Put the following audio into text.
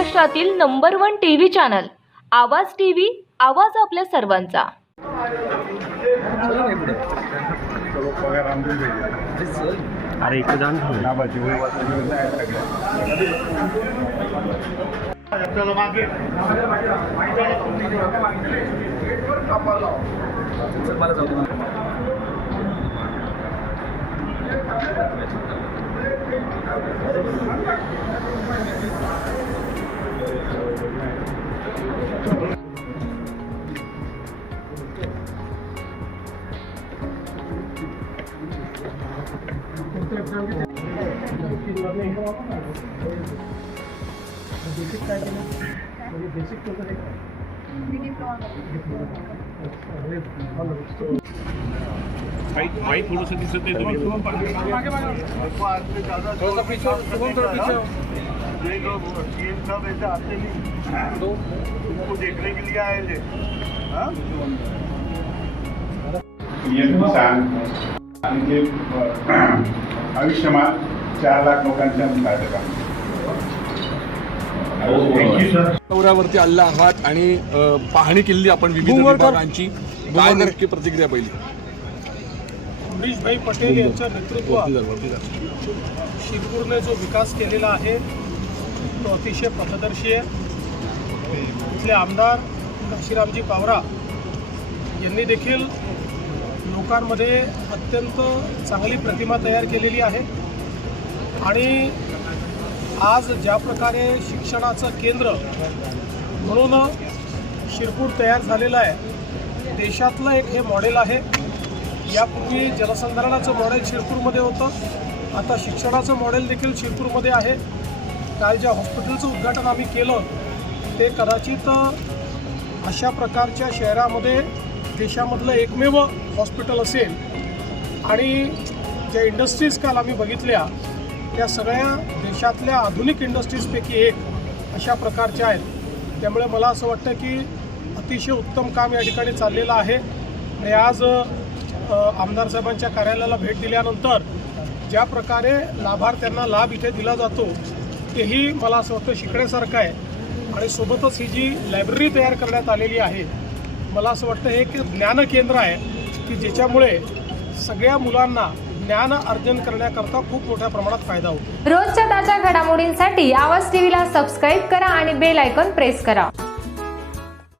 महाराष्ट्रातील number 1 TV channel आवाज TV, आवाज आपल्या सर्वांचा। अरे इकडे जाऊन भाई थोड़ा सा दिसत है सब ऐसे आते नहीं तो उनको देखने के लिए आए थे। ये नुकसान आणि आयुष्यमान 4 लाख लोकांच्या फायदा दौऱ्यावरती आलेला आहात आणि पाहणी केली आपण विविध विभागांची, काय नक्की प्रतिक्रिया पहिली? अमरीशभाई पटेल यांच्या नेतृत्वात शिरपूरने जो विकास केलेला आहे तो अतिशय पथदर्शी आहे। इथले आमदार काशीरामजी पावरा यांनी देखील लोकांमध्ये अत्यंत चांगली प्रतिमा तयार केलेली आहे आणि आज ज्या प्रकारे शिक्षणाचं केंद्र म्हणून शिरपूर तयार झालेलं आहे, देशातलं एक हे मॉडेल आहे। यापूर्वी जलसंधारणाचं मॉडेल शिरपूरमध्ये होतं, आता शिक्षणाचं मॉडेल देखील शिरपूरमध्ये आहे। काल ज्या हॉस्पिटलचं उद्घाटन आम्ही केलं ते कदाचित अशा प्रकारच्या शहरामध्ये देशामधलं एकमेव हॉस्पिटल असेल आणि ज्या इंडस्ट्रीज काल आम्ही बघितल्या त्या सगळ्या देशातल्या आधुनिक इंडस्ट्रीजपैकी एक अशा प्रकारच्या आहेत। त्यामुळे मला असं वाटतं की अतिशय उत्तम काम या ठिकाणी चाललेलं आहे आणि आज आमदार साहेबांच्या कार्यालयाला भेट दिल्यानंतर ज्या प्रकारे लाभार्थ्यांना लाभ इथे दिला जातो तेही मला असं वाटतं शिकण्यासारखं आहे आणि सोबतच ही जी लायब्ररी तयार करण्यात आलेली आहे, मला असं वाटतं हे एक ज्ञान केंद्र आहे की ज्याच्यामुळे सगळ्या मुलांना ज्ञान अर्जन करण्याकरता खूप मोठ्या प्रमाणात फायदा होतो। रोजच्या ताज्या घडामोडींसाठी आवाज टीव्हीला सबस्क्राईब करा आणि बेल आयकॉन प्रेस करा।